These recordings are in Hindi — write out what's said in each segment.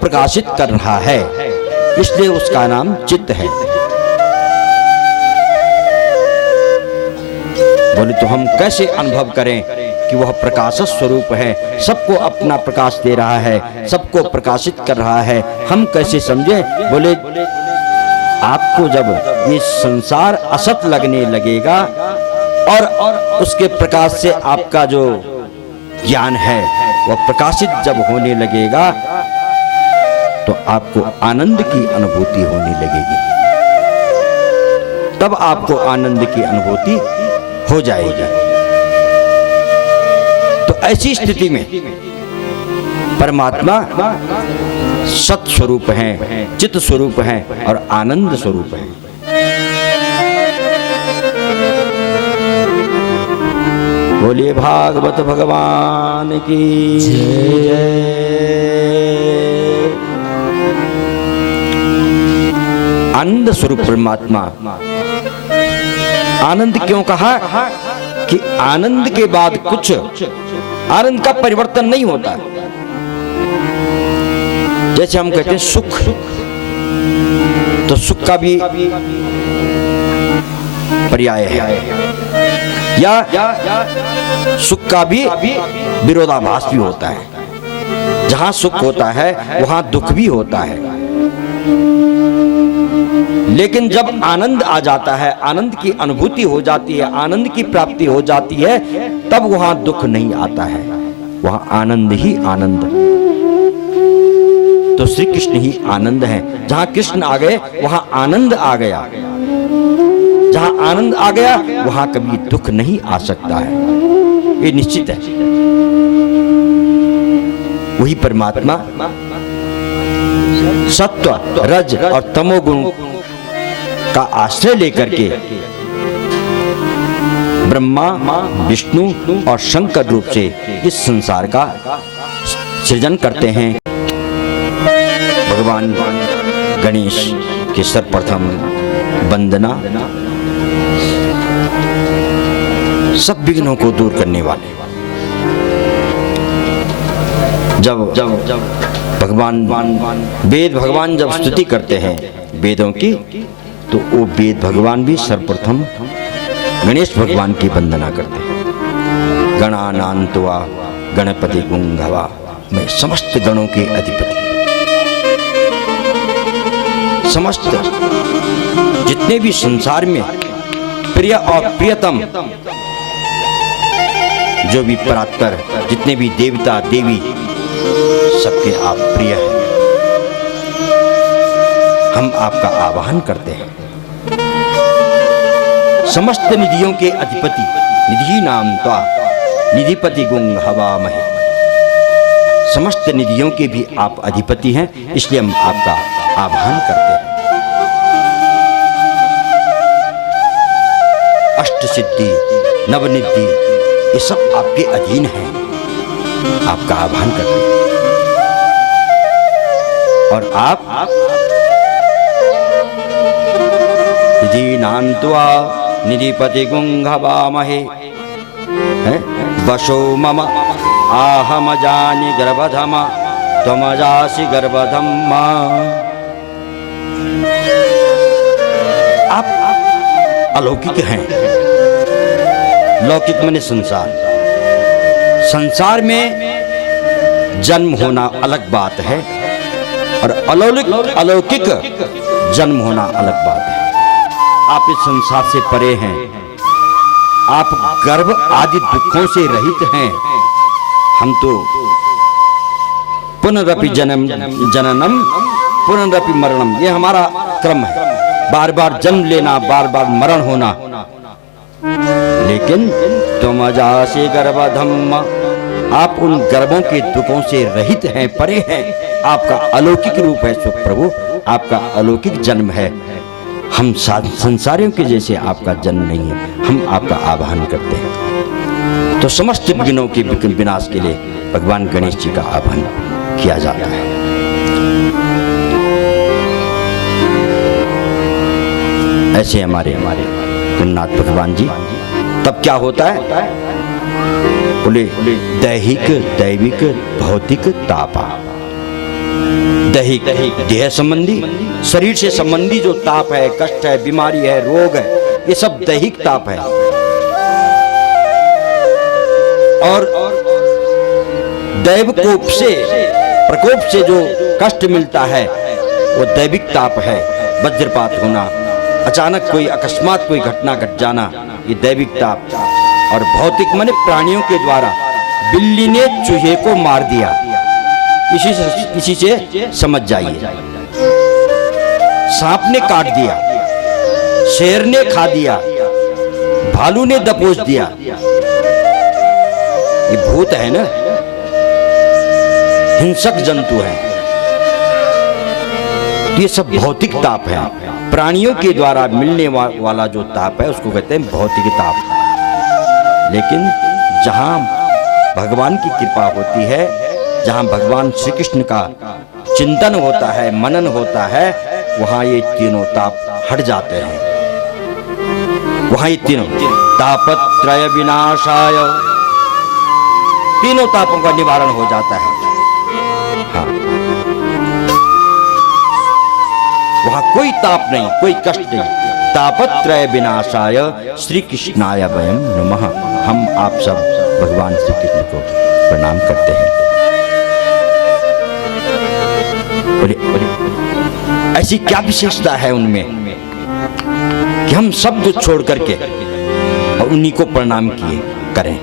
प्रकाशित कर रहा है, इसलिए उसका नाम चित्त है। बोले तो हम कैसे अनुभव करें कि वह प्रकाश स्वरूप है, सबको अपना प्रकाश दे रहा है, सबको प्रकाशित कर रहा है, हम कैसे समझें? बोले आपको जब ये संसार असत लगने लगेगा और उसके प्रकाश से आपका जो ज्ञान है वह प्रकाशित जब होने लगेगा तो आपको आनंद की अनुभूति होने लगेगी, तब आपको आनंद की अनुभूति हो जाएगी। तो ऐसी स्थिति में परमात्मा सत स्वरूप है, चित्त स्वरूप है और आनंद स्वरूप है। बोलिए भागवत भगवान की जय। आनंद स्वरूप परमात्मा। आनंद क्यों कहा? कि आनंद के बाद कुछ, आनंद का परिवर्तन नहीं होता। जैसे हम कहते हैं सुख, तो सुख का भी पर्याय है, या सुख का भी विरोधाभास भी होता है। जहां सुख होता है वहां दुख भी होता है। लेकिन जब आनंद आ जाता है, आनंद की अनुभूति हो जाती है, आनंद की प्राप्ति हो जाती है, तब वहां दुख नहीं आता है, वहां आनंद ही आनंद। तो श्री कृष्ण ही आनंद है। जहां कृष्ण आ गए वहां आनंद आ गया, जहां आनंद आ गया वहां कभी दुख नहीं आ सकता है, ये निश्चित है। वही परमात्मा सत्व, रज और तमोगुण का आश्रय लेकर के ब्रह्मा, विष्णु और शंकर रूप से इस संसार का सृजन करते हैं। भगवान गणेश के सर्वप्रथम वंदना, सब विघ्नों को दूर करने वाले। जब भगवान वेद भगवान जब स्तुति करते हैं वेदों की, तो वो वेद भगवान भी सर्वप्रथम गणेश भगवान की वंदना करते हैं। गणानान्त्वा गणपति गुंघवा, मैं समस्त गणों के अधिपति, समस्त जितने भी संसार में प्रिय और प्रियतम जो भी परात्पर, जितने भी देवता देवी, सबके आप प्रिय हैं। हम आपका आवाहन करते हैं। समस्त निधियों के अधिपति, निधि नाम त्वा निधिपति गुंग हवामहे, समस्त निधियों के भी आप अधिपति हैं, इसलिए हम आपका आवाहन करते हैं। अष्ट सिद्धि, नवनिधि, ये सब आपके अधीन हैं, आपका आवाहन करते हैं। और आप निधि नान्त्वा निधिपति गुंघवामहे, वशो मम आहमजानि गर्भधम त्वमजासि गर्भधम्मा। आप अलौकिक हैं। लौकिक माने संसार, संसार में जन्म होना अलग बात है और अलौकिक जन्म होना अलग बात है। आप इस संसार से परे हैं, आप गर्भ आदि दुखों से रहित हैं। हम तो पुनरपि जननम पुनरपि मरणम, ये हमारा क्रम है, बार बार जन्म लेना, बार बार मरण होना। लेकिन तुम अजासि गर्भधम्म, आप उन गर्भों के दुखों से रहित हैं, परे हैं। आपका अलौकिक रूप है प्रभु, आपका अलौकिक जन्म है। हम संसारियों के जैसे आपका जन्म नहीं है, हम आपका आवाहन करते हैं। तो समस्त विघ्नों के विनाश के लिए भगवान गणेश जी का आवाहन किया जाता है। ऐसे हमारे गणनाथ भगवान जी। तब क्या होता है? बोले दैहिक दैविक भौतिक तापा, दैहिक देह संबंधी, शरीर से संबंधी जो ताप है, कष्ट है, बीमारी है, रोग है, ये सब दैहिक ताप है। और दैव कोप से, प्रकोप से जो कष्ट मिलता है वो दैविक ताप है। वज्रपात होना, अचानक कोई अकस्मात कोई घटना घट जाना, ये दैविक ताप। और भौतिक माने प्राणियों के द्वारा, बिल्ली ने चूहे को मार दिया, इसी से समझ जाइए। सांप ने काट दिया, शेर ने खा दिया, भालू ने दबोच दिया, ये भूत है ना, हिंसक जंतु है। ये सब भौतिक ताप है। प्राणियों के द्वारा मिलने वाला जो ताप है उसको कहते हैं भौतिक ताप। लेकिन जहां भगवान की कृपा होती है, जहां भगवान श्री कृष्ण का चिंतन होता है, मनन होता है, वहां ये तीनों ताप हट जाते हैं। वहां ये तीनों तापत्रय विनाशाय, तीनों तापों का निवारण हो जाता है। हाँ, वहां कोई ताप नहीं, कोई कष्ट नहीं। तापत्रय विनाशाय श्री कृष्णाय वयम नमः। हम आप सब भगवान श्री कृष्ण को प्रणाम करते हैं। ऐसी क्या विशेषता है उनमें कि हम सब कुछ छोड़ करके और उन्हीं को प्रणाम किए करें।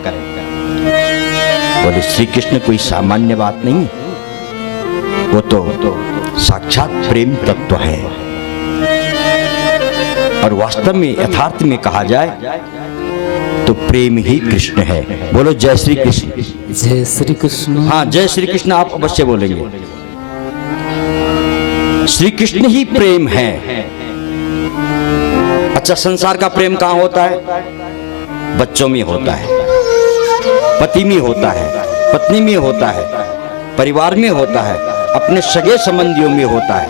बोले श्री कृष्ण कोई सामान्य बात नहीं, वो तो साक्षात प्रेम तत्व है। और वास्तव में यथार्थ में कहा जाए तो प्रेम ही कृष्ण है। बोलो जय श्री कृष्ण। जय श्री कृष्ण। हाँ, जय श्री कृष्ण आप अवश्य बोलेंगे। श्री कृष्ण ही प्रेम है। अच्छा, संसार का प्रेम कहां होता है? बच्चों में होता है, पति में होता है, पत्नी में होता है, परिवार में होता है, अपने सगे संबंधियों में होता है।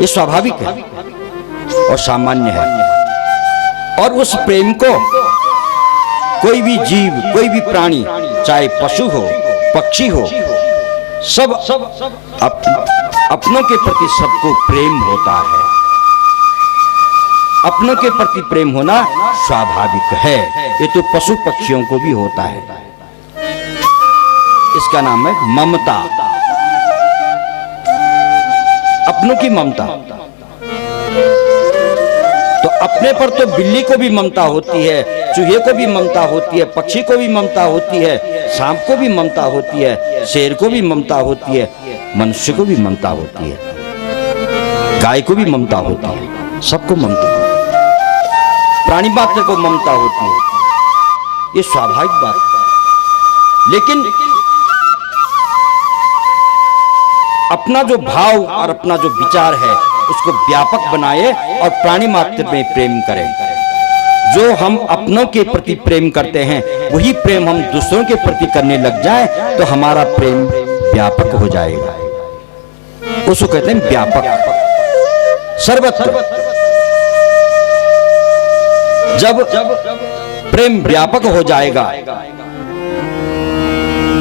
ये स्वाभाविक है और सामान्य है। और उस प्रेम को कोई भी जीव, कोई भी प्राणी, चाहे पशु हो, पक्षी हो, सब अपनों के प्रति सबको प्रेम होता है। अपनों के प्रति प्रेम होना स्वाभाविक है। ये तो पशु पक्षियों को भी होता है। इसका नाम है ममता, अपनों की ममता। तो अपने पर तो बिल्ली को भी ममता होती है, चूहे को भी ममता होती है, पक्षी को भी ममता होती है, सांप को भी ममता होती है, शेर को भी ममता होती है, मनुष्य को भी ममता होती है, गाय को भी ममता होती है, सबको ममता होती है, प्राणी मात्र को ममता होती है। ये स्वाभाविक बात है। लेकिन अपना जो भाव और अपना जो विचार है उसको व्यापक बनाए और प्राणी मात्र में प्रेम करें। जो हम अपनों के प्रति प्रेम करते हैं वही प्रेम हम दूसरों के प्रति करने लग जाए तो हमारा प्रेम व्यापक हो जाएगा। उसको कहते हैं व्यापक, सर्वत्र। जब प्रेम व्यापक हो जाएगा,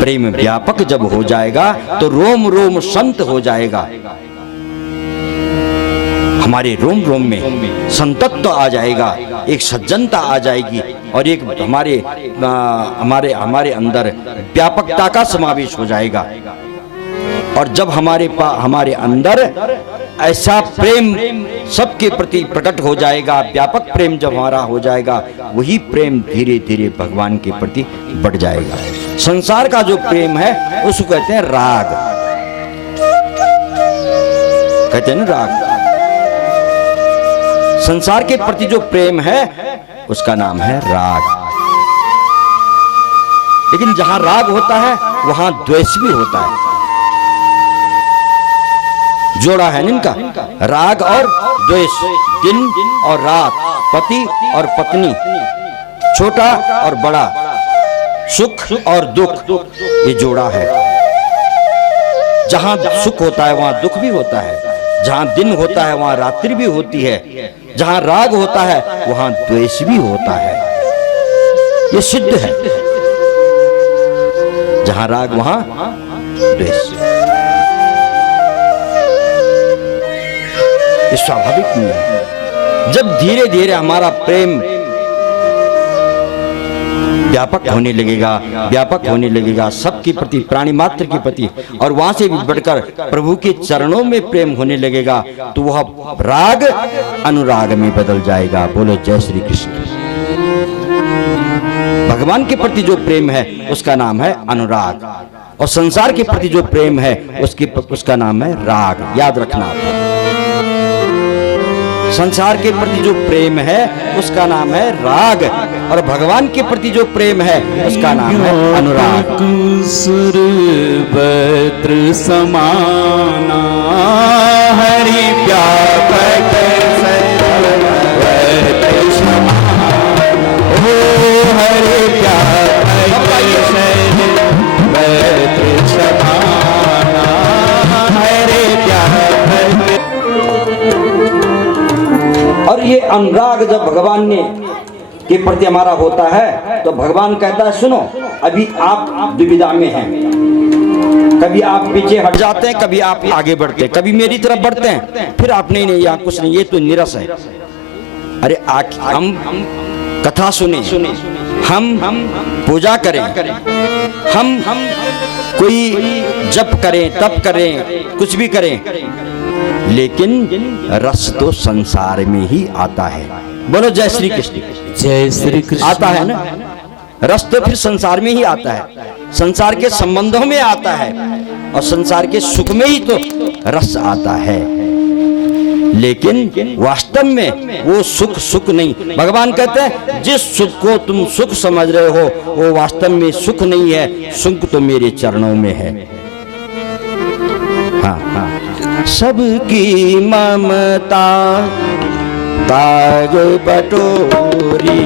प्रेम व्यापक जब हो जाएगा तो रोम रोम संत हो जाएगा। हमारे रोम रोम में संतत्व आ जाएगा, एक सज्जनता आ जाएगी और एक हमारे अंदर व्यापकता का समावेश हो जाएगा। और जब हमारे अंदर ऐसा प्रेम सबके प्रति प्रकट हो जाएगा, व्यापक प्रेम जब हमारा हो जाएगा, वही प्रेम धीरे धीरे भगवान के प्रति बढ़ जाएगा। संसार का जो प्रेम है उसको कहते हैं राग, कहते हैं ना राग। संसार के प्रति जो प्रेम है उसका नाम है राग। लेकिन जहां राग होता है वहां द्वेष भी होता है। जोड़ा है इनका, राग और द्वेष, दिन और रात, पति और पत्नी, छोटा और बड़ा, सुख और दुख, ये जोड़ा है। जहां सुख होता है वहां दुख भी होता है, जहां दिन होता है वहां रात्रि भी होती है, जहां राग होता है वहां द्वेष भी होता है। ये सिद्ध है। जहां राग वहां द्वेष। ये स्वाभाविक नहीं है। जब धीरे धीरे हमारा प्रेम व्यापक होने लगेगा सबके प्रति, प्राणी मात्र के प्रति, और वहां से भी बढ़कर प्रभु के चरणों में प्रेम होने लगेगा, तो वह राग अनुराग में बदल जाएगा। बोलो जय श्री कृष्ण। भगवान के प्रति जो प्रेम है उसका नाम है अनुराग, और संसार के प्रति जो प्रेम है उसका नाम है राग। याद रखना, संसार के प्रति जो प्रेम है उसका नाम है राग, और भगवान के प्रति जो प्रेम है उसका नाम है अनुराग। सुर भद्र समाना हरि व्यापक हरि व्यापक और ये अनुराग जब भगवान ने के प्रति हमारा होता है तो भगवान कहता है सुनो, अभी आप दुविधा में हैं, कभी आप पीछे हट जाते हैं, कभी आप आगे बढ़ते हैं, कभी मेरी तरफ बढ़ते हैं, फिर आप नहीं यहाँ कुछ नहीं, ये तो निरस है। अरे हम कथा सुने, हम पूजा करें, हम कोई जप करें, तप करें, कुछ भी करें, लेकिन रस तो संसार में ही आता है। बोलो जय श्री कृष्ण। जय श्री कृष्ण। आता है ना, रस तो फिर संसार में ही आता है, संसार के संबंधों में आता है, और संसार के सुख में ही तो रस आता है। लेकिन वास्तव में वो सुख नहीं। भगवान कहते हैं जिस सुख को तुम सुख समझ रहे हो वो वास्तव में सुख नहीं है, सुख तो मेरे चरणों में है। हाँ, सबकी ममता ताग बटोरी,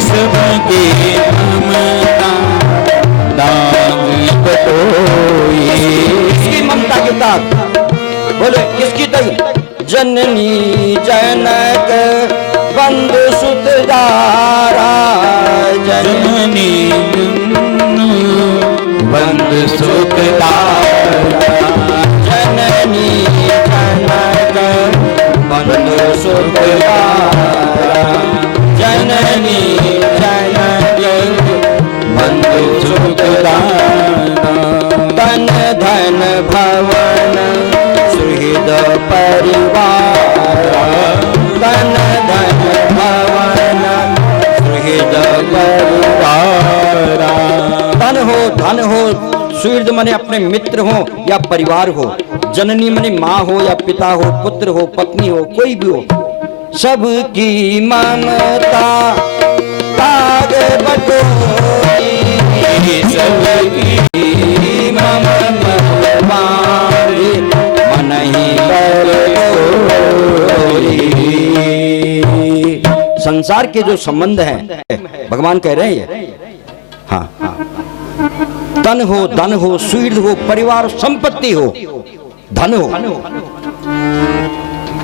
सबकी ममता ताग बटोरी। किसकी ममता की ताग? बोले किसकी ताग? जननी जनक बंधु सुत दारा, जननी बंधु सुत दारा, जननी जनक बंधु सुत दारा, जननी जनक बंधु सुत दारा, धन धन भवन सुहृद परिवार, धन धन भवन सुहृद परिवार। धन हो सुहृद मने अपने मित्र हो या परिवार हो, जननी मने माँ हो या पिता हो, पुत्र हो, पत्नी हो, कोई भी हो, सबकी ममता ताग बटोरी, सबकी ममता मनहि बटोरी। संसार के जो संबंध हैं भगवान कह रहे हैं, हाँ, तन हो, धन हो, सुहृद हो, परिवार, संपत्ति हो, धन हो,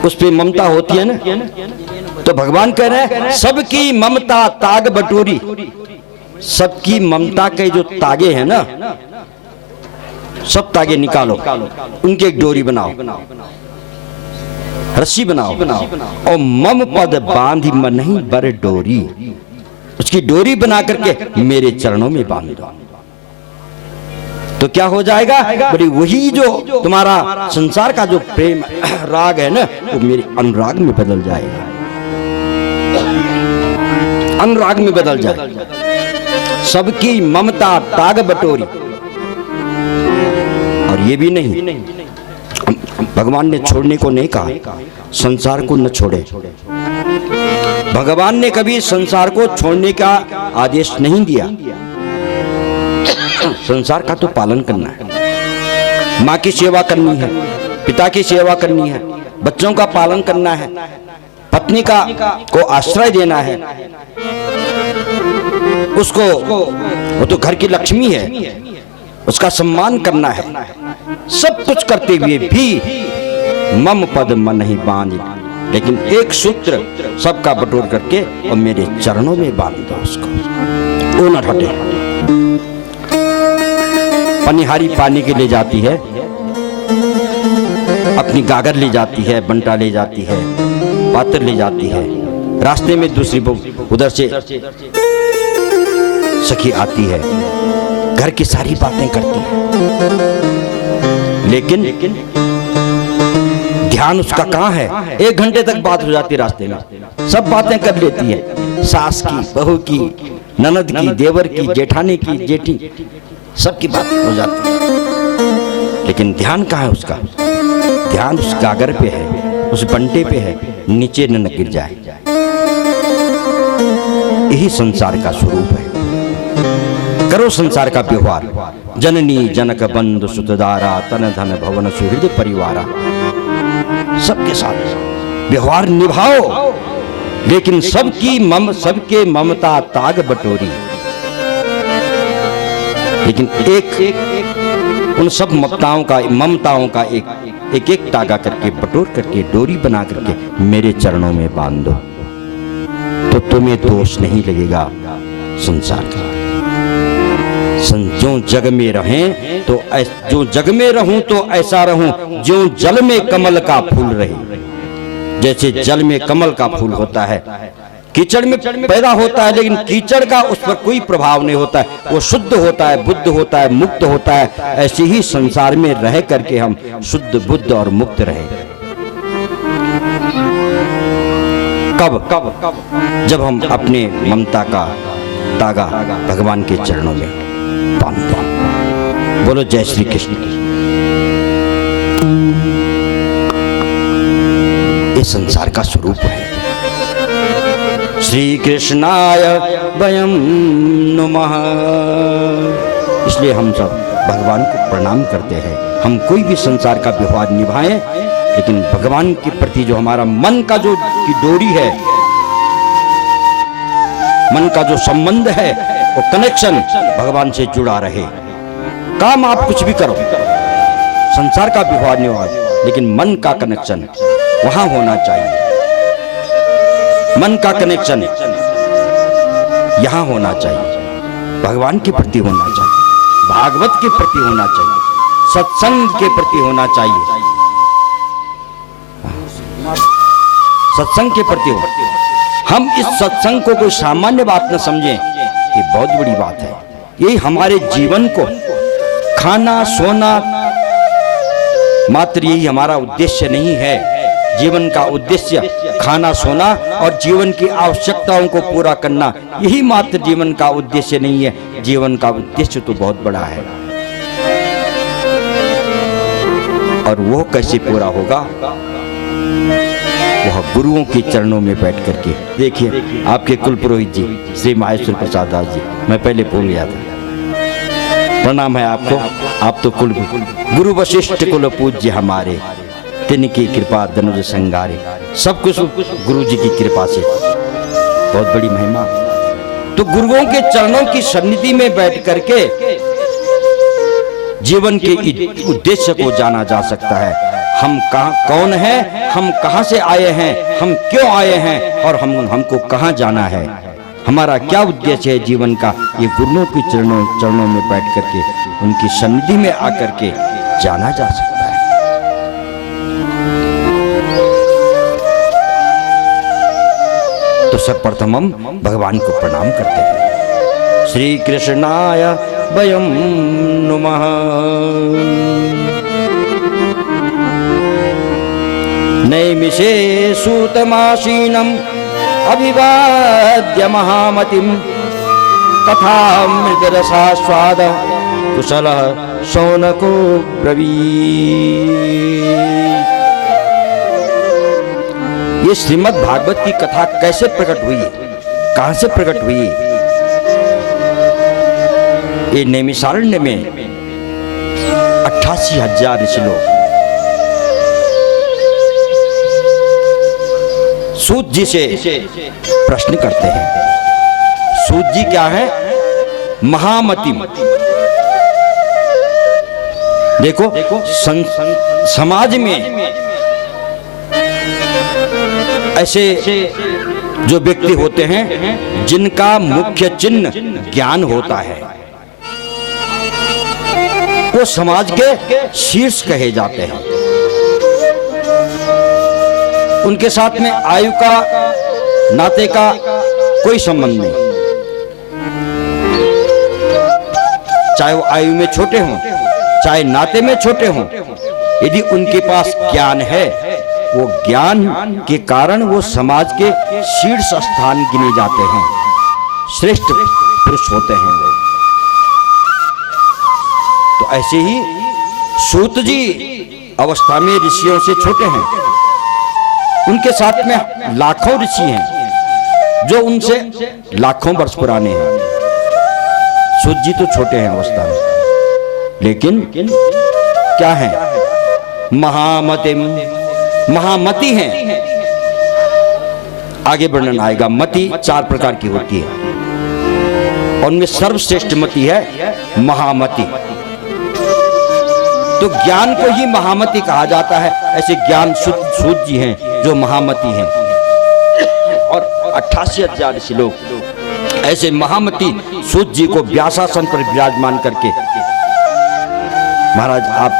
उस पे ममता होती है ना, तो भगवान कह रहे हैं सबकी ममता ताग बटोरी। सबकी ममता के जो तागे हैं ना, सब तागे निकालो, उनके एक डोरी बनाओ, रस्सी बनाओ, और मम पद बांधी मनहि बर डोरी, उसकी डोरी बना करके मेरे चरणों में बांध दो। तो क्या हो जाएगा? बड़ी वही जो तुम्हारा संसार का जो प्रेम राग है ना, वो मेरे अनुराग में बदल जाएगा, अनुराग में बदल जाएगा। सबकी ममता ताग बटोरी। और ये भी नहीं, भगवान ने छोड़ने को नहीं कहा, संसार को न छोड़े। भगवान ने कभी संसार को छोड़ने का आदेश नहीं दिया। संसार का तो पालन करना है, माँ की सेवा करनी है, पिता की सेवा करनी है, बच्चों का पालन करना है, पत्नी को आश्रय देना है, उसको, वो तो घर की लक्ष्मी है, उसका सम्मान करना है। सब कुछ करते हुए भी मम पद मन ही बांध, लेकिन एक सूत्र सबका बटोर करके और मेरे चरणों में बांध दो उसको, वो न हटे। पनिहारी पानी के ले जाती है, अपनी गागर ले जाती है, बंटा ले जाती है, पात्र ले जाती है। रास्ते में दूसरी उधर से सखी आती है, घर की सारी बातें करती है, लेकिन ध्यान उसका कहाँ है। 1 घंटे तक बात हो जाती है रास्ते में, सब बातें कर लेती है, सास की, बहू की, ननद की, देवर की, जेठानी की, जेठी, सबकी बात हो जाती है, लेकिन ध्यान कहाँ है उसका। ध्यान उस गागर पे है, उस बंटे पे है, नीचे न गिर जाए। यही संसार का स्वरूप है। करो संसार का व्यवहार, जननी जनक बंधु सुतदारा तन धन भवन सुहृद परिवारा, सबके साथ व्यवहार निभाओ, लेकिन सबके ममता ताग बटोरी। लेकिन एक उन सब ममताओं का एक तागा करके बटोर करके डोरी बना करके मेरे चरणों में बांध दो, तो तुम्हें दोष नहीं लगेगा संसार का। जो जग में रहें तो जो जग में रहूं तो ऐसा रहूं जो जल में कमल का फूल रहे। जैसे जल में कमल का फूल होता है, कीचड़ में पैदा होता है, लेकिन कीचड़ का उस पर कोई प्रभाव नहीं होता है, वो शुद्ध होता है, बुद्ध होता है, मुक्त होता है। ऐसे ही संसार में रह करके हम शुद्ध, बुद्ध और मुक्त रहे। कब? जब हम अपने ममता का तागा भगवान के चरणों में बांध दें। बोलो जय श्री कृष्ण। ये संसार का स्वरूप है। श्री कृष्णाय वयं नमः। इसलिए हम सब भगवान को प्रणाम करते हैं। हम कोई भी संसार का व्यवहार निभाएं, लेकिन भगवान के प्रति जो हमारा मन का जो की डोरी है, मन का जो संबंध है, वो कनेक्शन भगवान से जुड़ा रहे। काम आप कुछ भी करो, संसार का व्यवहार निभाओ, लेकिन मन का कनेक्शन वहां होना चाहिए। मन का कनेक्शन यहां होना चाहिए, भगवान के प्रति होना चाहिए, भागवत के प्रति होना चाहिए, सत्संग के प्रति होना चाहिए, सत्संग के प्रति हो। हम इस सत्संग को कोई सामान्य बात न समझें, ये बहुत बड़ी बात है। यही हमारे जीवन को, खाना सोना मात्र यही हमारा उद्देश्य नहीं है। जीवन का उद्देश्य खाना सोना और जीवन की आवश्यकताओं को पूरा करना, यही मात्र जीवन का उद्देश्य नहीं है। जीवन का उद्देश्य तो बहुत बड़ा है, और वो कैसे पूरा होगा? वह गुरुओं के चरणों में बैठ करके। देखिए, आपके कुल पुरोहित जी श्री माहेश्वर प्रसाद दास जी, मैं पहले भूल गया था, प्रणाम है आपको। आप तो कुल गुरु वशिष्ठ कुल पूज्य हमारे, तिनकी कृपा धनुज संगारे। सब कुछ गुरु जी की कृपा से, बहुत बड़ी महिमा। तो गुरुओं के चरणों की सन्निधि में बैठ करके जीवन के उद्देश्य को जाना जा सकता है। हम कौन हैं, हम कहां से आए हैं, हम क्यों आए हैं, और हमको कहां जाना है, हमारा क्या उद्देश्य है जीवन का, ये गुरुओं के चरणों में बैठ करके, उनकी सन्निधि में आकर के जाना जा सकता है। तो सर्वप्रथम हम भगवान को प्रणाम करते हैं। श्री कृष्णाय वयं नमः। नैमिषे सूतमासीनम् अभिवाद्य महामतिं कथामृतरसास्वाद कुशलः शौनको ब्रवीत्। ये श्रीमद् भागवत की कथा कैसे प्रकट हुई, कहां से प्रकट हुई? ये नैमिषारण्य में 88,000 ऋषि लोग सूत जी से प्रश्न करते हैं। सूत जी क्या है? महामति। देखो, समाज में ऐसे जो व्यक्ति होते हैं जिनका मुख्य चिन्ह ज्ञान होता है, वो समाज के शीर्ष कहे जाते हैं। उनके साथ में आयु का, नाते का कोई संबंध नहीं, चाहे वो आयु में छोटे हों, चाहे नाते में छोटे हों। यदि उनके पास ज्ञान है, वो ज्ञान के कारण वो समाज के शीर्ष स्थान गिने जाते हैं, श्रेष्ठ पुरुष होते हैं वो। तो ऐसे ही सूत जी अवस्था में ऋषियों से छोटे हैं, उनके साथ में लाखों ऋषि हैं जो उनसे लाखों वर्ष पुराने हैं। सूत जी तो छोटे हैं अवस्था में, लेकिन क्या है, महामति हैं। आगे वर्णन आएगा। मति 4 प्रकार की होती है और उनमें सर्वश्रेष्ठ मति है महामति। तो ज्ञान को ही महामति कहा जाता है। ऐसे ज्ञान सूत जी हैं जो महामति हैं, और 88,000 ऋषि लोग ऐसे महामति सूत जी को व्यासासन पर विराजमान करके, महाराज आप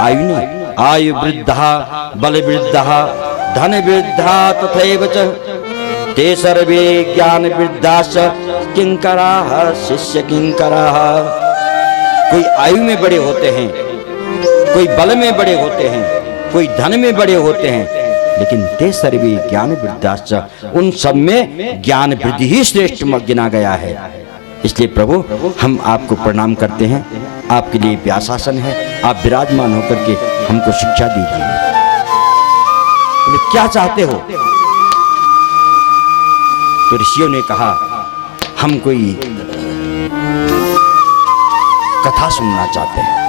आयु नहीं, आयु वृद्धा बल वृद्धा धन वृद्धा तथैव च ते सर्वे ज्ञान वृद्धाश्च किंकराः शिष्य किंकराः। कोई आयु में बड़े होते हैं, कोई बल में बड़े होते हैं, कोई धन में बड़े होते हैं, लेकिन ते सर्वे ज्ञान वृद्धाश्च, उन सब में ज्ञान वृद्धि ही श्रेष्ठ गिना गया है। इसलिए प्रभु हम आपको प्रणाम करते हैं, आपके लिए व्यासासन है, आप विराजमान होकर के हमको शिक्षा दीजिए। बोले क्या चाहते हो? तो ऋषियों ने कहा हम कोई कथा सुनना चाहते हैं।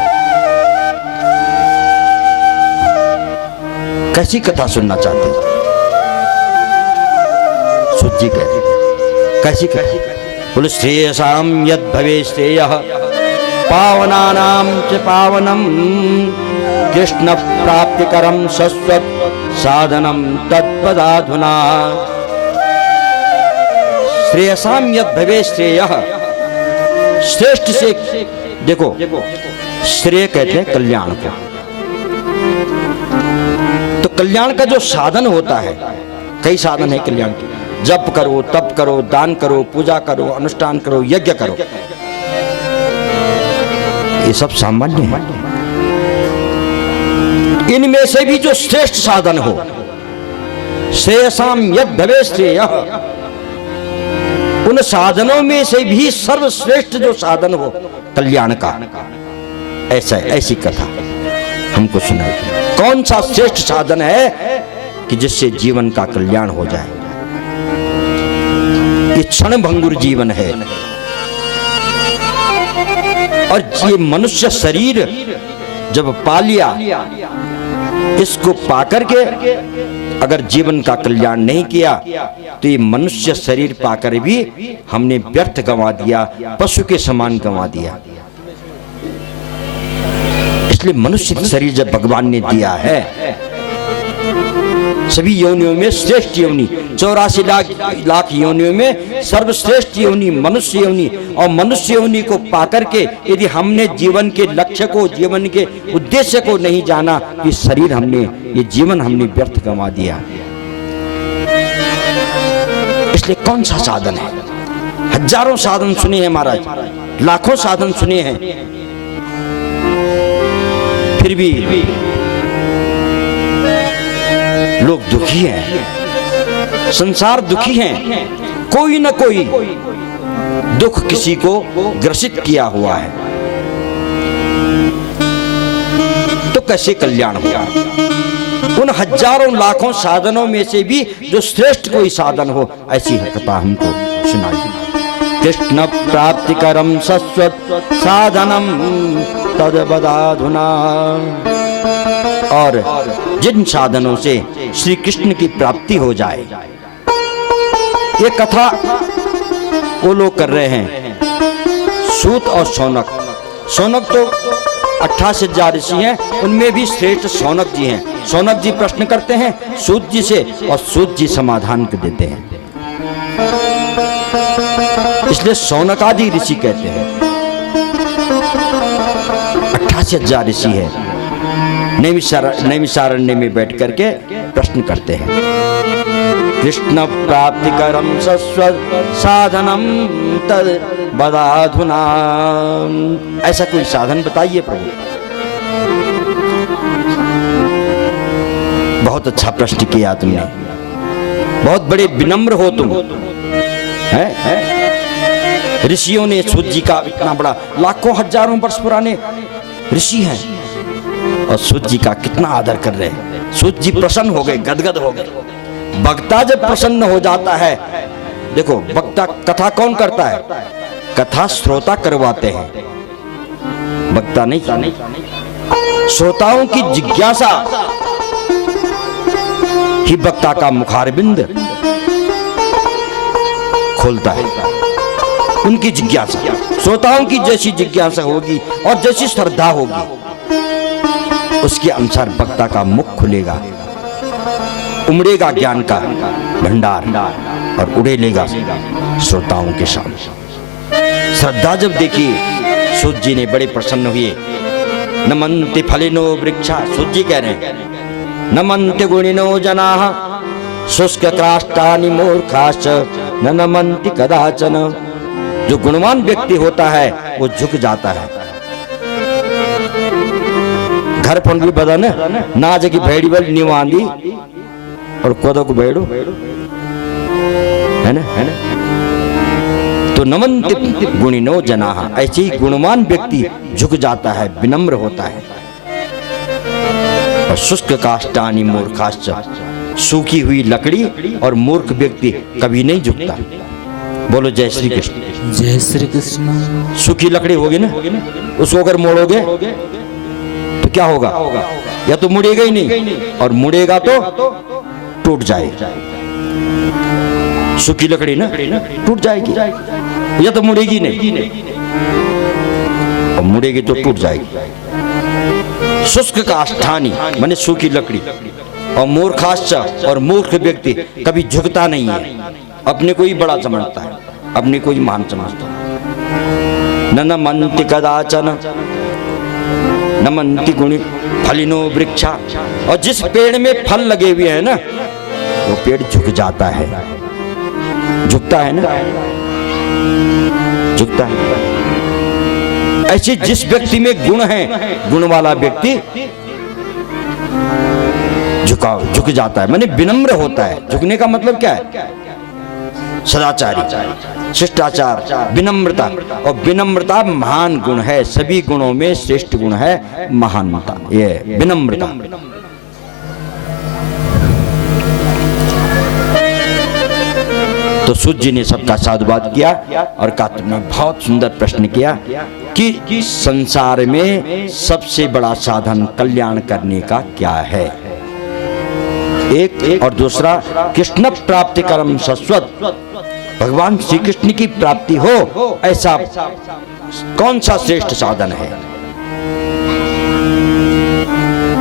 कैसी कथा सुनना चाहते हैं? सूत जी कहते कैसी कथा? बोले श्रेयसाम यद भवे श्रेयः पावनानां च पावनम कृष्ण प्राप्तिकरम शश्वत साधनम तत्पदाधुना। श्रेयसाम यद भवे श्रेयः, श्रेष्ठ से देखो, श्रेय कहते हैं कल्याण को। तो कल्याण का जो साधन होता है, कई साधन है कल्याण के, जप करो, तप करो, दान करो, पूजा करो, अनुष्ठान करो, यज्ञ करो, ये सब सामान्य है। इनमें से भी जो श्रेष्ठ साधन हो, श्रेयसाम यद भवे श्रेयः, उन साधनों में से भी सर्वश्रेष्ठ जो साधन हो कल्याण का, ऐसा ऐसी कथा हमको सुनाई। कौन सा श्रेष्ठ साधन है कि जिससे जीवन का कल्याण हो जाए? ये क्षण भंगुर जीवन है, और ये मनुष्य शरीर जब पा लिया, इसको पाकर के अगर जीवन का कल्याण नहीं किया तो ये मनुष्य शरीर पाकर भी हमने व्यर्थ गंवा दिया, पशु के समान गंवा दिया। इसलिए मनुष्य शरीर जब भगवान ने दिया है, सभी योनियों में श्रेष्ठ योनि, 84 लाख योनियों में सर्वश्रेष्ठ योनि मनुष्य योनि, और मनुष्य योनि को पाकर के यदि हमने जीवन के लक्ष्य को, जीवन के उद्देश्य को नहीं जाना, ये शरीर हमने, ये जीवन हमने व्यर्थ गंवा दिया। इसलिए कौन सा साधन है? हजारों साधन सुने हैं महाराज, लाखों साधन सुने हैं, फिर भी लोग दुखी हैं, संसार दुखी हैं, कोई न कोई दुख किसी को ग्रसित किया हुआ है। तो कैसे कल्याण होगा? उन हजारों लाखों साधनों में से भी जो श्रेष्ठ कोई साधन हो, ऐसी कथा हमको सुनाई। कृष्ण प्राप्तिकरम शश्वत साधनम तद्वदाधुना। और जिन साधनों से श्री कृष्ण की प्राप्ति हो जाए, ये कथा वो लोग कर रहे हैं, सूत और शौनक। शौनक तो 88,000 ऋषि हैं, उनमें भी श्रेष्ठ शौनक जी हैं। शौनक जी प्रश्न करते हैं सूत जी से, और सूत जी समाधान कर देते हैं। इसलिए शौनकादि ऋषि कहते हैं। 80,000 ऋषि है, नैमिषारण्य में बैठ करके प्रश्न करते हैं। कृष्ण प्राप्तिकरम सस्वत साधनम तद बदाधुना, ऐसा कोई साधन बताइए प्रभु। बहुत अच्छा प्रश्न किया तुमने, बहुत बड़े विनम्र हो तुम, है? ऋषियों ने सूत जी का इतना बड़ा, लाखों हजारों वर्ष पुराने ऋषि हैं और सूत जी का कितना आदर कर रहे हैं। सूत जी प्रसन्न हो गए, गदगद हो गए। वक्ता जब प्रसन्न हो जाता है, देखो वक्ता कथा कौन करता है? कथा श्रोता करवाते हैं, वक्ता नहीं। श्रोताओं की जिज्ञासा ही वक्ता का मुखारबिंद खोलता है। उनकी जिज्ञासा, श्रोताओं की जैसी जिज्ञासा होगी और जैसी श्रद्धा होगी, उसके अनुसार वक्ता का मुख खुलेगा, उमड़ेगा ज्ञान का भंडार और उड़ेलेगा श्रोताओं के सामने। श्रद्धा जब देखी, सूत जी ने बड़े प्रसन्न हुए। नमन्ति फलिनो वृक्षा, सूत जी कह रहे हैं, नमन्ति गुणिनो जनाः शुष्क काष्ठानि मूर्खाश्च न नमन्ति कदाचन। जो गुणवान व्यक्ति होता है वो झुक जाता है। घर पर भी बदन नाज की भेड़ी बल निवांदी और कोदो को भेड़ो, है ना? तो नमन्ति गुणिनो जनाः, ऐसे ही गुणवान व्यक्ति झुक जाता है, विनम्र होता है। और शुष्क काष्ठानि मूर्खाश्च, सूखी हुई लकड़ी और मूर्ख व्यक्ति कभी नहीं झुकता। बोलो जय श्री कृष्ण। जय श्री कृष्ण। सूखी लकड़ी होगी ना, उसको अगर मोड़ोगे तो क्या होगा? या तो मुड़ेगा ही नहीं, और मुड़ेगा तो टूट जाएगी। सूखी लकड़ी ना टूट जाएगी, या तो मुड़ेगी नहीं, और मुड़ेगी तो टूट जाएगी। शुष्क काष्ठानि माने सूखी लकड़ी, और मूर्खाश्च, और मूर्ख व्यक्ति कभी झुकता नहीं है, अपने को ही बड़ा समझता है, अपने को ही महान समझता है। न नमन्ति कदाचन नमन्ति गुणि फलिनो वृक्षा, और जिस पेड़ में फल लगे हुए हैं ना, वो पेड़ झुक जाता है, झुकता है ना, झुकता है। ऐसे जिस व्यक्ति में गुण है, गुण वाला व्यक्ति झुक जाता है, माने विनम्र होता है। झुकने का मतलब क्या है? सदाचारी, शिष्टाचार, विनम्रता। और विनम्रता महान गुण है, सभी गुणों में श्रेष्ठ गुण है महानता, ये विनम्रता। तो सूत जी ने सबका साधुवाद किया और कहा तुमने बहुत सुंदर प्रश्न किया कि संसार में सबसे बड़ा साधन कल्याण करने का क्या है, एक, और दूसरा कृष्ण प्राप्ति कर्म शाश्वत, भगवान श्री कृष्ण की प्राप्ति हो ऐसा कौन सा श्रेष्ठ साधन है।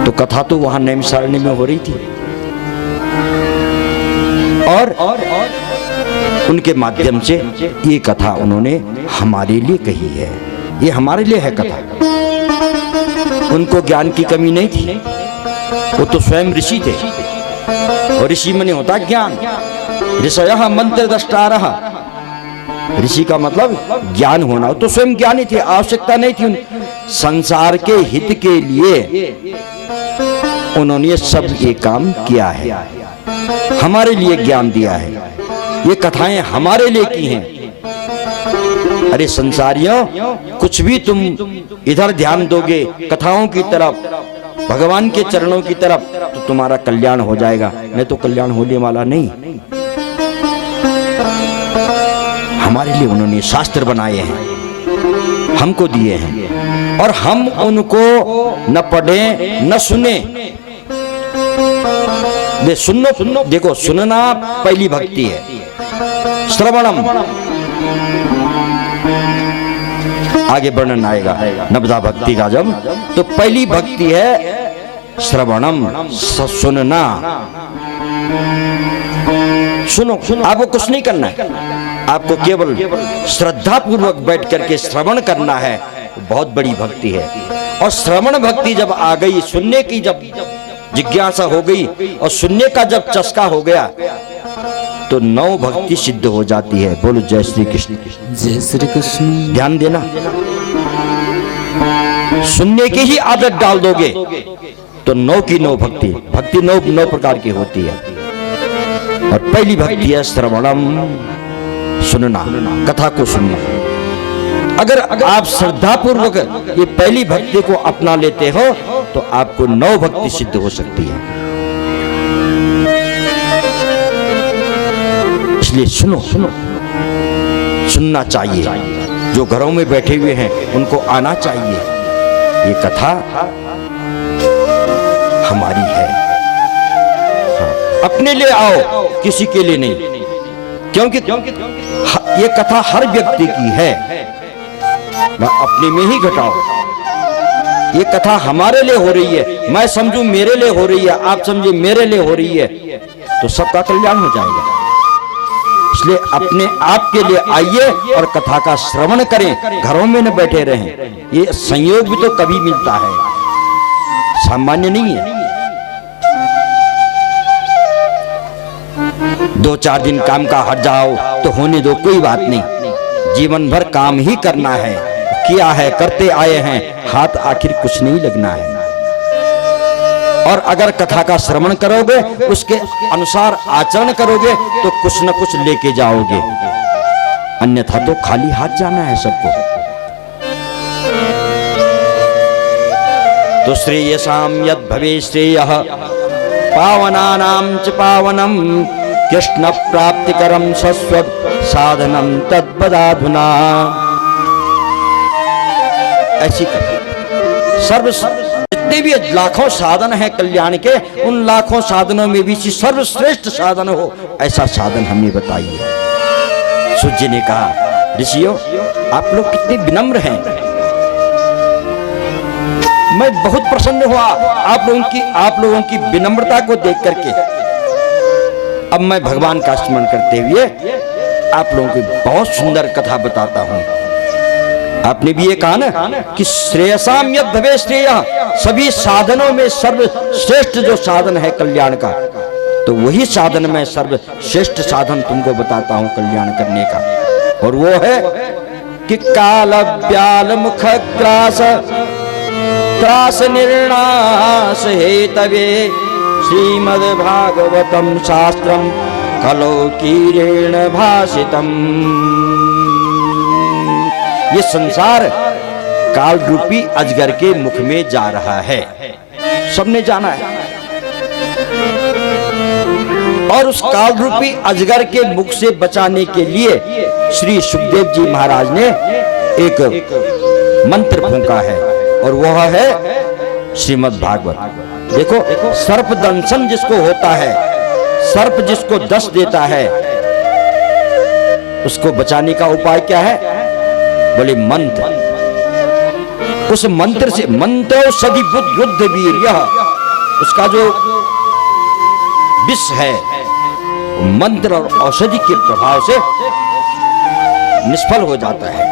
तो कथा तो वहां नैमिषारण्य में हो रही थी, और उनके माध्यम से ये कथा उन्होंने हमारे लिए कही है, ये हमारे लिए है कथा। उनको ज्ञान की कमी नहीं थी, वो तो स्वयं ऋषि थे, और ऋषि माने होता ज्ञान। ऋषयः मंत्र द्रष्टारः, ऋषि का मतलब ज्ञान होना, तो स्वयं ज्ञानी थे, आवश्यकता नहीं थी। संसार के हित के लिए उन्होंने सब ये काम किया है, हमारे लिए ज्ञान दिया है, ये कथाएं हमारे लिए की हैं। अरे संसारियों, कुछ भी तुम इधर ध्यान दोगे कथाओं की तरफ, भगवान के चरणों की तरफ, तो तुम्हारा कल्याण हो जाएगा, नहीं तो कल्याण होने वाला नहीं। हमारे लिए उन्होंने शास्त्र बनाए हैं, हमको दिए हैं, और हम उनको न पढ़े न सुने। सुनो, देखो सुनना पहली भक्ति है, श्रवणम आगे वर्णन आएगा नवदा भक्ति का जब, तो पहली भक्ति है श्रवणम, सुनना। सुनो, आपको कुछ नहीं करना है, आपको केवल श्रद्धा पूर्वक बैठ करके श्रवण करना है, बहुत बड़ी भक्ति है। और श्रवण भक्ति जब आ गई, सुनने की जब जिज्ञासा हो गई और सुनने का जब चस्का हो गया, तो नौ भक्ति सिद्ध हो जाती है। बोलो जय श्री कृष्ण। जय श्री कृष्ण। ध्यान देना, सुनने की ही आदत डाल दोगे तो नौ की नौ भक्ति, भक्ति नौ प्रकार की होती है। और पहली भक्ति है श्रवणम, सुनना, कथा को सुनना। अगर आप श्रद्धा पूर्वक ये पहली भक्ति को अपना लेते हो तो आपको नौ भक्ति सिद्ध हो सकती है। इसलिए सुनो, सुनना चाहिए। जो घरों में बैठे हुए हैं उनको आना चाहिए। ये कथा हमारी है। हाँ, अपने लिए आओ, किसी के लिए नहीं, क्योंकि ये कथा हर व्यक्ति की है। अपने में ही घटाओ। ये कथा हमारे लिए हो रही है, मैं समझूं मेरे लिए हो रही है, आप समझे मेरे लिए हो रही है, तो सबका कल्याण हो जाएगा। इसलिए अपने आप के लिए आइए और कथा का श्रवण करें, घरों में न बैठे रहें। ये संयोग भी तो कभी मिलता है, सामान्य नहीं है। 2-4 दिन काम का हट जाओ तो होने दो, कोई बात नहीं। जीवन भर काम ही करना है, किया है, करते आए हैं, हाथ आखिर कुछ नहीं लगना है। और अगर कथा का श्रवण करोगे, उसके अनुसार आचरण करोगे तो कुछ न कुछ लेके जाओगे, अन्यथा तो खाली हाथ जाना है सबको। तो श्रेयसाम यद भवे श्रेयः पावनानां च पावनम कृष्ण प्राप्तिकरम शश्वत साधनम तद्वदाधुना। ऐसी कथा सर्व जितने भी लाखों साधन हैं कल्याण के, उन लाखों साधनों में भी सर्वश्रेष्ठ साधन हो ऐसा साधन हमें बताइए। सूर्य जी ने कहा, ऋषियों आप लोग कितने विनम्र हैं, मैं बहुत प्रसन्न हुआ आप लोगों की विनम्रता को देख करके। अब मैं भगवान का स्मरण करते हुए आप लोगों को बहुत सुंदर कथा बताता हूं। आपने भी ये कहा ना कि श्रेयसाम यद भवे श्रेयः, सभी साधनों में सर्वश्रेष्ठ जो साधन है कल्याण का, तो वही साधन में सर्वश्रेष्ठ साधन तुमको बताता हूं कल्याण करने का। और वो है कि काल व्याल मुख ग्रास त्रास निर्णास हेतवे श्रीमद् भागवतम शास्त्रम कलो कीरेण भाषितम। ये संसार काल रूपी अजगर के मुख में जा रहा है, सबने जाना है। और उस काल रूपी अजगर के मुख से बचाने के लिए श्री सुखदेव जी महाराज ने एक मंत्र फूंका है, और वह है श्रीमद् भागवत। देखो, सर्प दंशन जिसको होता है, सर्प जिसको दंश देता है, उसको बचाने का उपाय क्या है? बोले मंत्र। उस मंत्र से, मंत्रो सदि बुद्ध वीर्य, उसका जो विष है मंत्र और औषधि के प्रभाव से निष्फल हो जाता है,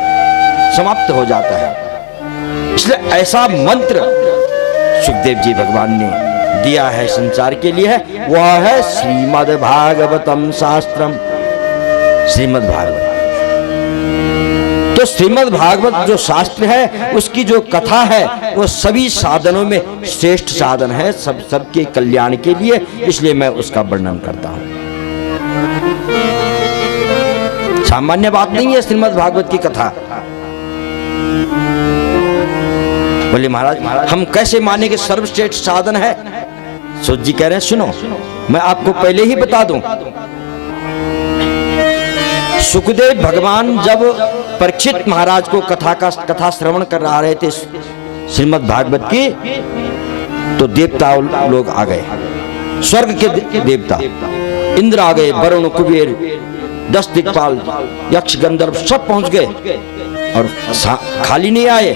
समाप्त हो जाता है। इसलिए ऐसा मंत्र सुखदेव जी भगवान ने दिया है संसार के लिए, है वह है श्रीमद् भागवतम शास्त्रम। श्रीमद् भागवत, तो श्रीमद् भागवत जो शास्त्र है, उसकी जो कथा है, वो सभी साधनों में श्रेष्ठ साधन है, सबके कल्याण के लिए। इसलिए मैं उसका वर्णन करता हूं। सामान्य बात नहीं है श्रीमद् भागवत की कथा। बोले महाराज हम कैसे माने कि सर्वश्रेष्ठ साधन है? सूत जी कह रहे हैं, सुनो मैं आपको पहले ही बता दूं। सुखदेव भगवान जब परीक्षित महाराज को कथा श्रवण कर रहे थे श्रीमद् भागवत की, तो देवता लोग आ गए, स्वर्ग के देवता इंद्र आ गए, वरुण कुबेर 10 दिक्पाल यक्ष गंधर्व सब पहुंच गए, और खाली नहीं आए।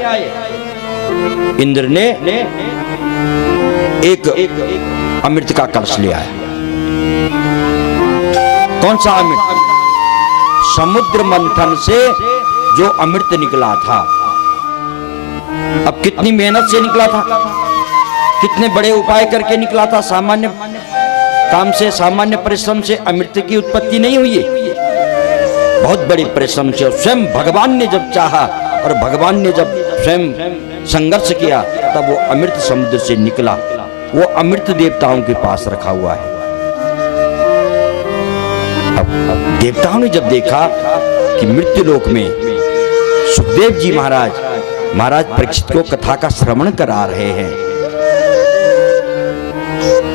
इंद्र ने एक अमृत का कलश ले आया। कौन सा अमृत? समुद्र मंथन से जो अमृत निकला था, अब कितनी मेहनत से निकला था, कितने बड़े उपाय करके निकला था। सामान्य काम से, सामान्य परिश्रम से अमृत की उत्पत्ति नहीं हुई है, बहुत बड़ी परिश्रम से। स्वयं भगवान ने जब चाहा और भगवान ने जब स्वयं संघर्ष किया, तब वो अमृत समुद्र से निकला। वो अमृत देवताओं के पास रखा हुआ है। अब देवताओं ने जब देखा कि मृत्युलोक में सुखदेव जी महाराज परीक्षित को कथा का श्रवण करा रहे हैं,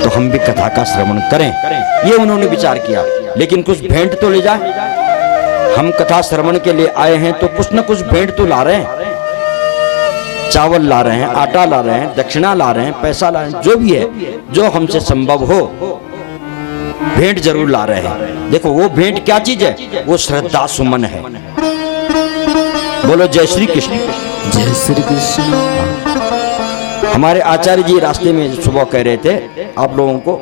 तो हम भी कथा का श्रवण करें, ये उन्होंने विचार किया। लेकिन कुछ भेंट तो ले जाए, हम कथा श्रवण के लिए आए हैं तो कुछ न कुछ भेंट तो ला रहे हैं। चावल ला रहे हैं, आटा ला रहे हैं, दक्षिणा ला रहे हैं, पैसा ला रहे हैं, जो भी है, जो हमसे संभव हो भेंट जरूर ला रहे हैं। देखो वो भेंट क्या चीज है, वो श्रद्धा सुमन है। बोलो जय श्री कृष्ण। जय श्री कृष्ण। हमारे आचार्य जी रास्ते में सुबह कह रहे थे आप लोगों को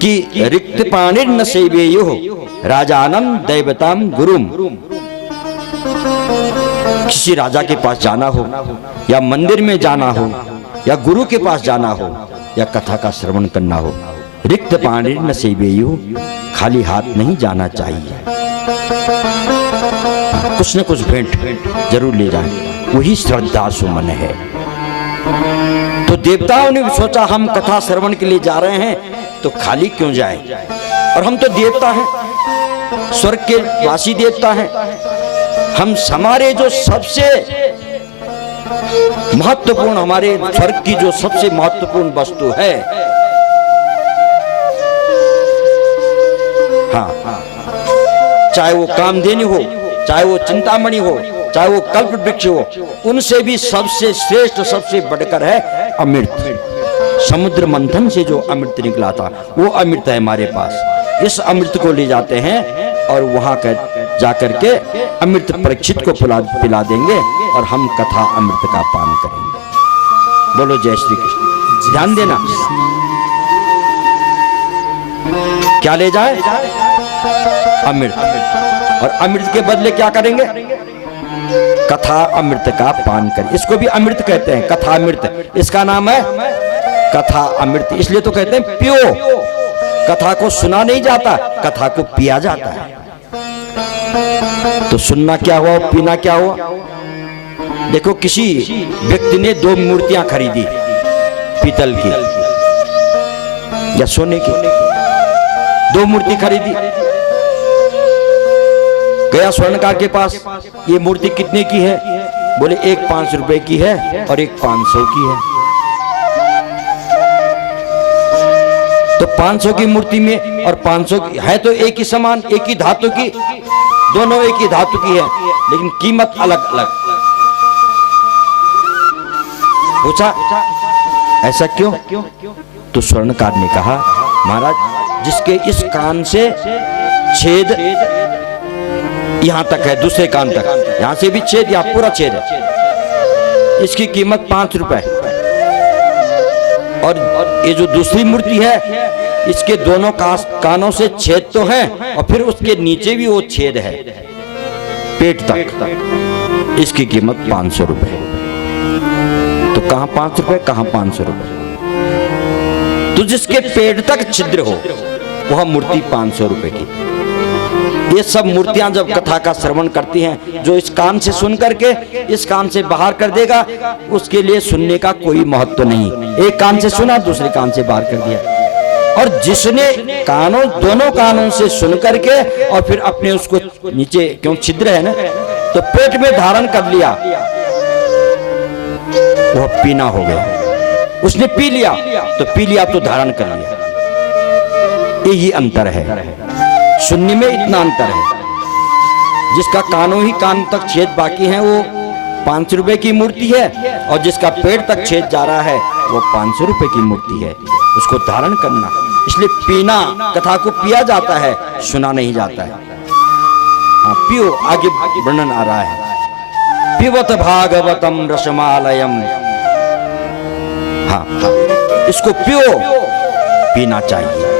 कि रिक्त पाणिर न सेवेयुः राजानम दैवताम गुरुम। किसी राजा के पास जाना हो, या मंदिर में जाना हो, या गुरु के पास जाना हो, या कथा का श्रवण करना हो, रिक्त पाणिर न सेवेयुः, खाली हाथ नहीं जाना चाहिए। कुछ न कुछ भेंट जरूर ले जाए, वही श्रद्धा सुमन है। तो देवताओं ने सोचा हम कथा श्रवण के लिए जा रहे हैं तो खाली क्यों जाएं, और हम तो देवता हैं, स्वर्ग के वासी देवता हैं। हम हमारे जो सबसे महत्वपूर्ण, हमारे स्वर्ग की जो सबसे महत्वपूर्ण वस्तु है, हाँ, चाहे वो कामधेनु हो, चाहे वो चिंतामणि हो, चाहे वो कल्प वृक्ष हो, उनसे भी सबसे श्रेष्ठ, सबसे बढ़कर है अमृत। समुद्र मंथन से जो अमृत निकला था वो अमृत है हमारे पास। इस अमृत को ले जाते हैं और वहां जाकर के अमृत परीक्षित को पिला देंगे और हम कथा अमृत का पान करेंगे। बोलो जय श्री कृष्ण। ध्यान देना, क्या ले जाए? अमृत। और अमृत के बदले क्या करेंगे? कथा अमृत का पान करें। इसको भी अमृत कहते हैं, कथा अमृत। इसका नाम है कथा अमृत। इसलिए तो कहते हैं पियो। कथा को सुना नहीं जाता, कथा को पिया जाता है। तो सुनना क्या हुआ, पीना क्या हुआ? देखो किसी व्यक्ति ने 2 मूर्तियां खरीदी पीतल की या सोने की, 2 मूर्ति खरीदी। गया स्वर्णकार के पास, ये मूर्ति कितने की है? बोले एक 5 रुपए की है और एक 500 की है। तो 500 की मूर्ति में और 500 की है तो एक ही समान, एक ही धातु की, दोनों एक ही धातु की है, लेकिन कीमत अलग अलग। पूछा ऐसा क्यों? तो स्वर्णकार ने कहा महाराज जिसके इस कान से छेद यहां तक है, दूसरे कान तक, यहां से भी छेद, यहां पूरा छेद है, इसकी कीमत 5 रुपए। और ये जो दूसरी मूर्ति है इसके दोनों कानों से छेद तो हैं और फिर उसके नीचे भी वो छेद है पेट तक, इसकी कीमत 500 रुपए। तो कहां 5 रुपए, कहां 500 रुपए? तो जिसके पेट तक छिद्र हो वह मूर्ति 500 रुपए की। ये सब मूर्तियां जब कथा का श्रवण करती हैं, जो इस कान से सुन करके इस कान से बाहर कर देगा, उसके लिए सुनने का कोई महत्व नहीं। एक कान से सुना, दूसरे कान से बाहर कर दिया। और जिसने दोनों कानों से सुन करके और फिर अपने उसको नीचे, क्यों छिद्र है ना, तो पेट में धारण कर लिया, वह पीना हो गया। उसने पी लिया तो पी लिया, तो धारण कर लिया। यही अंतर है, सुनने में इतना अंतर है। जिसका कानों ही कान तक छेद बाकी है वो 5 रुपए की मूर्ति है, और जिसका पेट तक छेद जा रहा है वो 500 रुपए की मूर्ति है। उसको धारण करना, इसलिए पीना, कथा को पिया जाता है, सुना नहीं जाता है। हाँ पियो, आगे वर्णन आ रहा है। पिबत भागवतम रसमालयम। हाँ, इसको पियो, पीना चाहिए।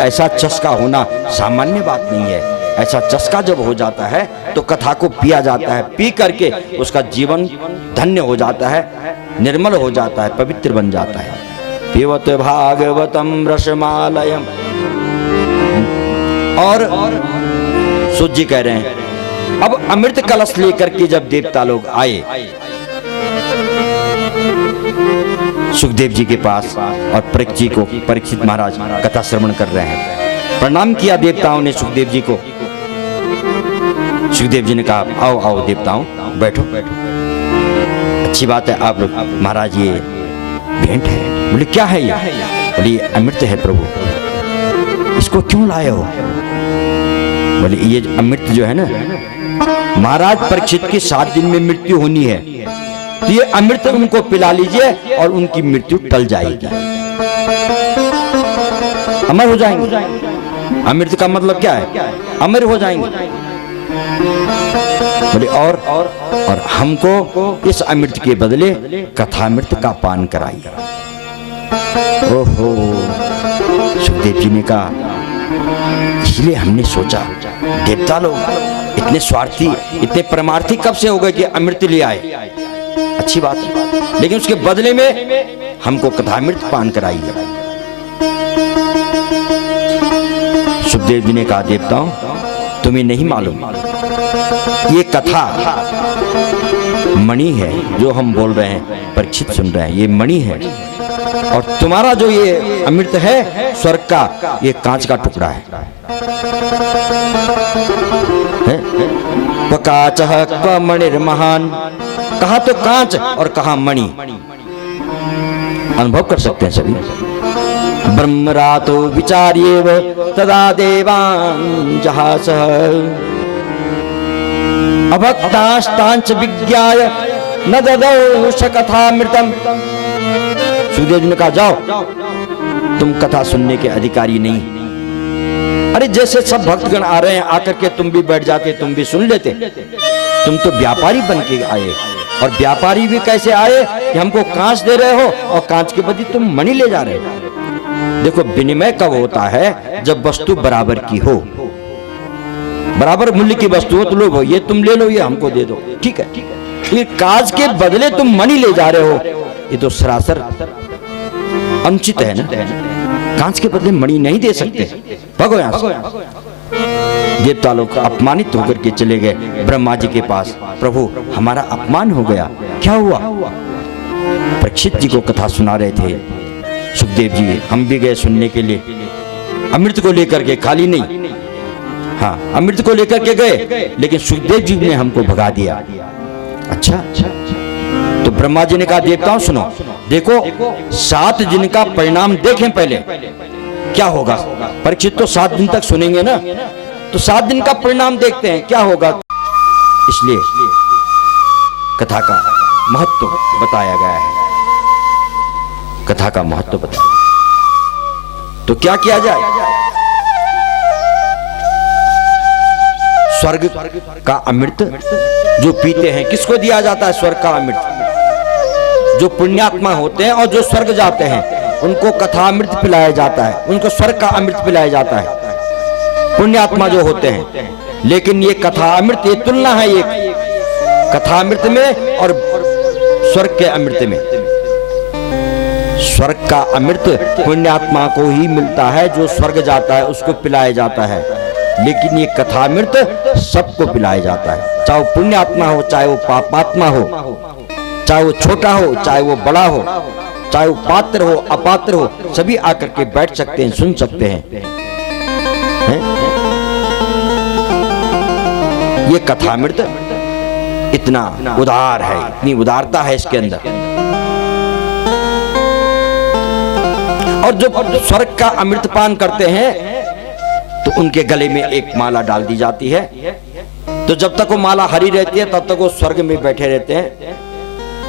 ऐसा चस्का होना सामान्य बात नहीं है। ऐसा चस्का जब हो जाता है तो कथा को पिया जाता है, पी करके उसका जीवन धन्य हो जाता है, निर्मल हो जाता है, पवित्र बन जाता है। पिबत भागवतम रसमालयम। और सूत जी कह रहे हैं अब अमृत कलश लेकर के जब देवता लोग आए सुखदेव जी के पास और परीक्षित महाराज कथा श्रवण कर रहे हैं। प्रणाम किया देवताओं ने सुखदेव जी को। सुखदेव जी ने कहा आओ आओ देवताओं बैठो, अच्छी बात है आप लोग। महाराज ये भेंट है। बोले क्या है ये? बोले ये अमृत है प्रभु, इसको क्यों लाए हो? बोले ये अमृत जो है ना महाराज परीक्षित की 7 दिन में मृत्यु होनी है, तो ये अमृत उनको पिला लीजिए और उनकी मृत्यु टल जाएगी, अमर हो जाएंगे। अमृत का मतलब क्या है? अमर हो जाएंगे। बोले और हमको इस अमृत के बदले कथामृत का पान कराइए। ओहो, सुखदेव जी ने कहा इसलिए हमने सोचा देवता लोग इतने स्वार्थी, इतने परमार्थी कब से हो गए कि अमृत ले आए। अच्छी बात है, लेकिन उसके बदले में हमको कथामृत पान कराइए। सुखदेव जी ने कहा देवताओं तुम्हें नहीं मालूम, ये कथा मणि है जो हम बोल रहे हैं, परीक्षित सुन रहे हैं, ये मणि है। और तुम्हारा जो ये अमृत है स्वर्ग का, ये कांच का टुकड़ा है। कांच क्व मणिर्महान, कहा तो कांच और कहा मणि। अनुभव कर सकते हैं सभी। ब्रह्मरातो विचार्येव तदा देवान् जहासः अभक्तास्तांच विज्ञाय न ददौ कथामृतम्। सुखदेव जी ने कहा जाओ, तुम कथा सुनने के अधिकारी नहीं। अरे जैसे सब भक्तगण आ रहे हैं आकर के तुम भी बैठ जाते, तुम भी सुन लेते। तुम तो व्यापारी बन के आए, और व्यापारी भी कैसे आए कि हमको कांच दे रहे हो और कांच के बदले तुम मणि ले जा रहे हो। देखो विनिमय कब होता है? जब वस्तु बराबर की हो, बराबर मूल्य की वस्तु हो तो लो ये तुम ले लो, ये हमको दे दो, ठीक है। ये कांच के बदले तुम मणि ले जा रहे हो, ये तो सरासर अनुचित है ना। कांच के बदले मणि नहीं दे सकते। भगो यहां से। देवता लोग अपमानित होकर के चले गए ब्रह्मा जी के पास। प्रभु हमारा अपमान हो गया, क्या हुआ? परीक्षित जी को कथा सुना रहे थे सुखदेव जी, हम भी गए सुनने के लिए, अमृत को लेकर के, खाली नहीं, हाँ अमृत को लेकर के गए, लेकिन सुखदेव जी ने हमको भगा दिया। अच्छा, तो ब्रह्मा जी ने कहा देवताओं सुनो, देखो 7 दिन का परिणाम देखें पहले क्या होगा। परीक्षित तो 7 दिन तक सुनेंगे ना, तो 7 दिन का परिणाम देखते हैं क्या होगा। इसलिए कथा का महत्व बताया गया है, कथा का महत्व बताया गया। तो क्या किया जाए? स्वर्ग का अमृत जो पीते हैं, किसको दिया जाता है स्वर्ग का अमृत? जो पुण्यात्मा होते हैं और जो स्वर्ग जाते हैं उनको कथा अमृत पिलाया जाता है, उनको स्वर्ग का अमृत पिलाया जाता है, पुण्यात्मा जो होते हैं। लेकिन ये कथा अमृत, ये तुलना है एक कथा अमृत में और स्वर्ग के अमृत में। स्वर्ग का अमृत पुण्यात्मा को ही मिलता है, जो स्वर्ग जाता है उसको पिलाया जाता है। लेकिन ये कथामृत सबको पिलाया जाता है, चाहे वो पुण्यात्मा हो, चाहे वो पापात्मा हो, चाहे वो छोटा हो, चाहे वो बड़ा हो, चाहे वो पात्र हो, अपात्र हो, सभी आकर के बैठ सकते हैं, सुन सकते हैं। ये कथामृत इतना उदार है, इतनी उदारता है इसके अंदर। और जो स्वर्ग का अमृत पान करते हैं तो उनके गले में एक माला डाल दी जाती है। तो जब तक वो माला हरी रहती है तब तक वो स्वर्ग में बैठे रहते हैं,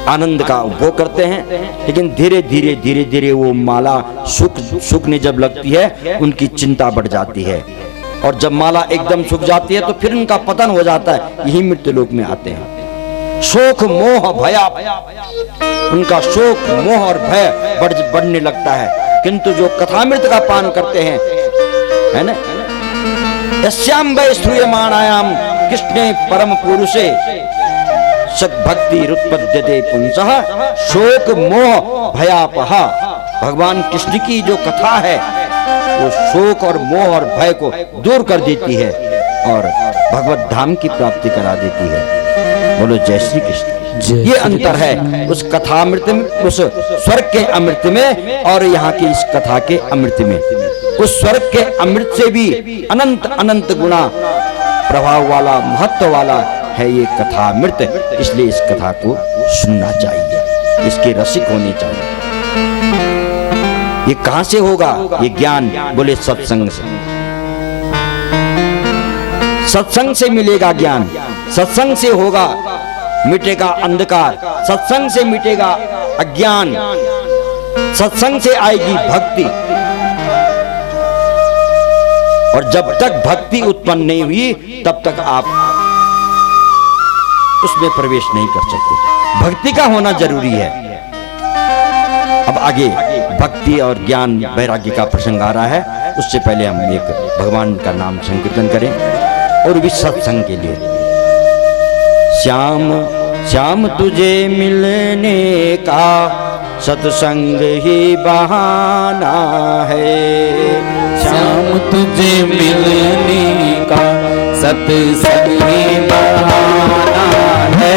आनंद का उपभोग करते हैं। लेकिन धीरे धीरे धीरे धीरे वो माला सूखने जब लगती है उनकी चिंता बढ़ जाती है, और जब माला एकदम सूख जाती है तो फिर उनका पतन हो जाता है, यही मृत्युलोक में आते हैं। शोक मोह भया, उनका शोक मोह और भय बढ़ने लगता है। किंतु जो कथामृत का पान करते हैं, है ना, यस्याम वै श्रूयमाणायाम कृष्णे परम पुरुषे सक भक्ति रुत्पद्यते पुंसः शोक मोह भयापह। भगवान कृष्ण की जो कथा है वो शोक और मोह और भय को दूर कर देती है और भगवत धाम की प्राप्ति करा देती है। बोलो जय श्री कृष्ण। ये अंतर है उस कथामृत में, उस स्वर्ग के अमृत में और यहाँ की इस कथा के अमृत में। उस स्वर्ग के अमृत से भी अनंत अनंत गुना प्रभाव वाला, महत्व वाला है ये कथामृत। इसलिए इस कथा को सुनना चाहिए, इसके रसिक होने चाहिए। ये कहां से होगा ये ज्ञान? बोले सत्संग से। सत्संग से मिलेगा ज्ञान, सत्संग से होगा, मिटेगा अंधकार, सत्संग से मिटेगा अज्ञान, सत्संग से आएगी भक्ति। और जब तक भक्ति उत्पन्न नहीं हुई तब तक आप उसमें प्रवेश नहीं कर सकते। भक्ति का होना जरूरी है। अब आगे भक्ति और ज्ञान वैराग्य का प्रसंग आ रहा है। उससे पहले हम एक भगवान का नाम संकीर्तन करें और भी सत्संग के लिए। श्याम श्याम तुझे मिलने का सत्संग ही बहाना है। श्याम तुझे मिलने का सत्संग ही बहाना है।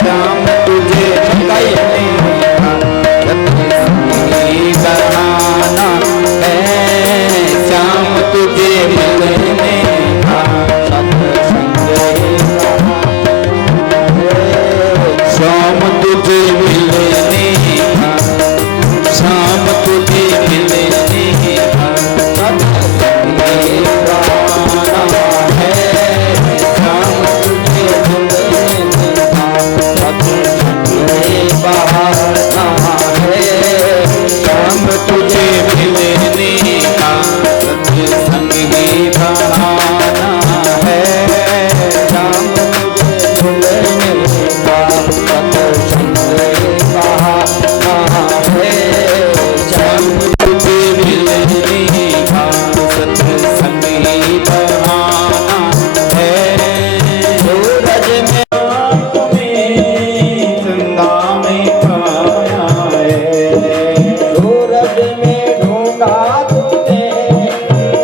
श्याम तुझे मिलने का सत्संग ही बहाना है। श्याम तुझे मिलने का सत्संग ही बहाना है। श्याम तुझे मिलने का, श्याम तुझे मिलने का सत्संग ही बहाना है। श्याम तुझे मिलने का सत्संग ही बहाना है। श्याम तुझे मिलने का सत्संग ही बहाना है। श्याम तुझे मिलने का सत्संग ही बहाना है। श्याम तुझे मिलने का सत्संग ही बहाना है। सूरज में गंगा में पाया है। सूरज में ढूंढा तुझे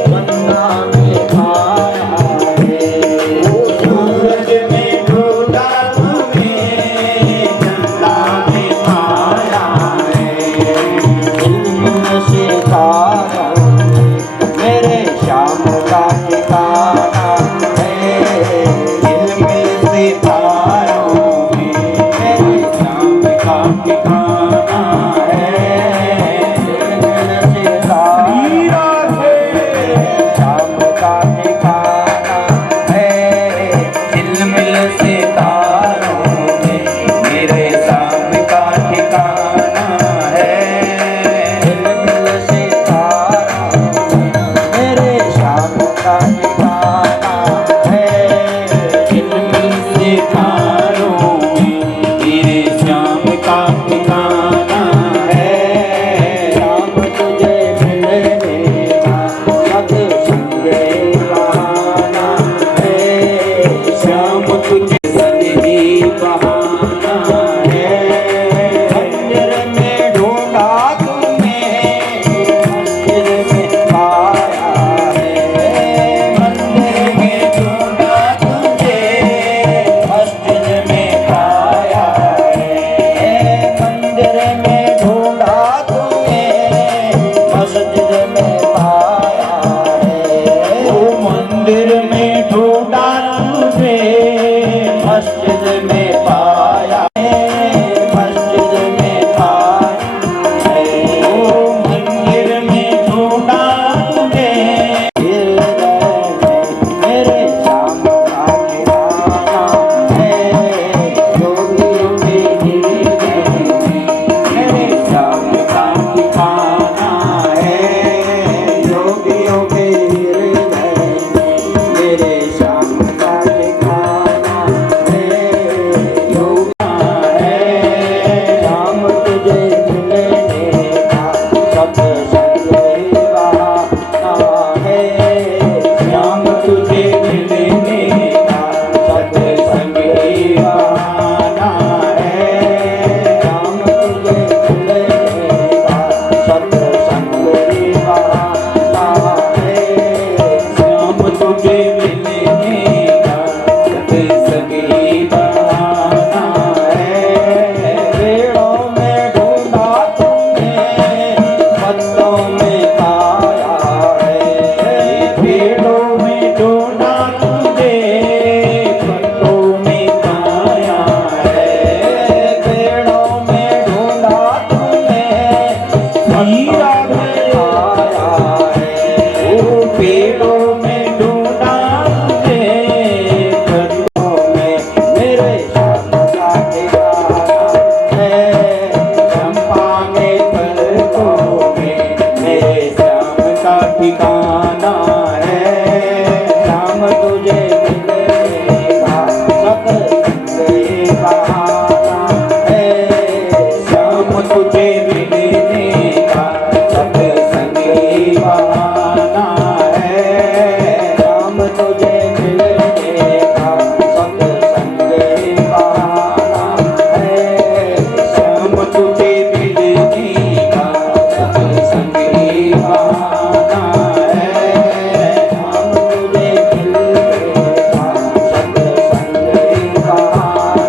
गंगा में पाया है। सूरज में ढूंढा तुम्हें गंगा में पाया है। इल्म सिखाया मेरे श्याम का ठिकाना है। इल्म सिखाया मेरे श्याम का ठिकाना है। इल्म सिखाया श्याम का ठिकाना है। इल्म सिखाया मेरे श्याम का ठिकाना है। इल्म सिखाया मेरे श्याम का ठिकाना है। इल्म सिखाया मेरे श्याम का ठिकाना तुझे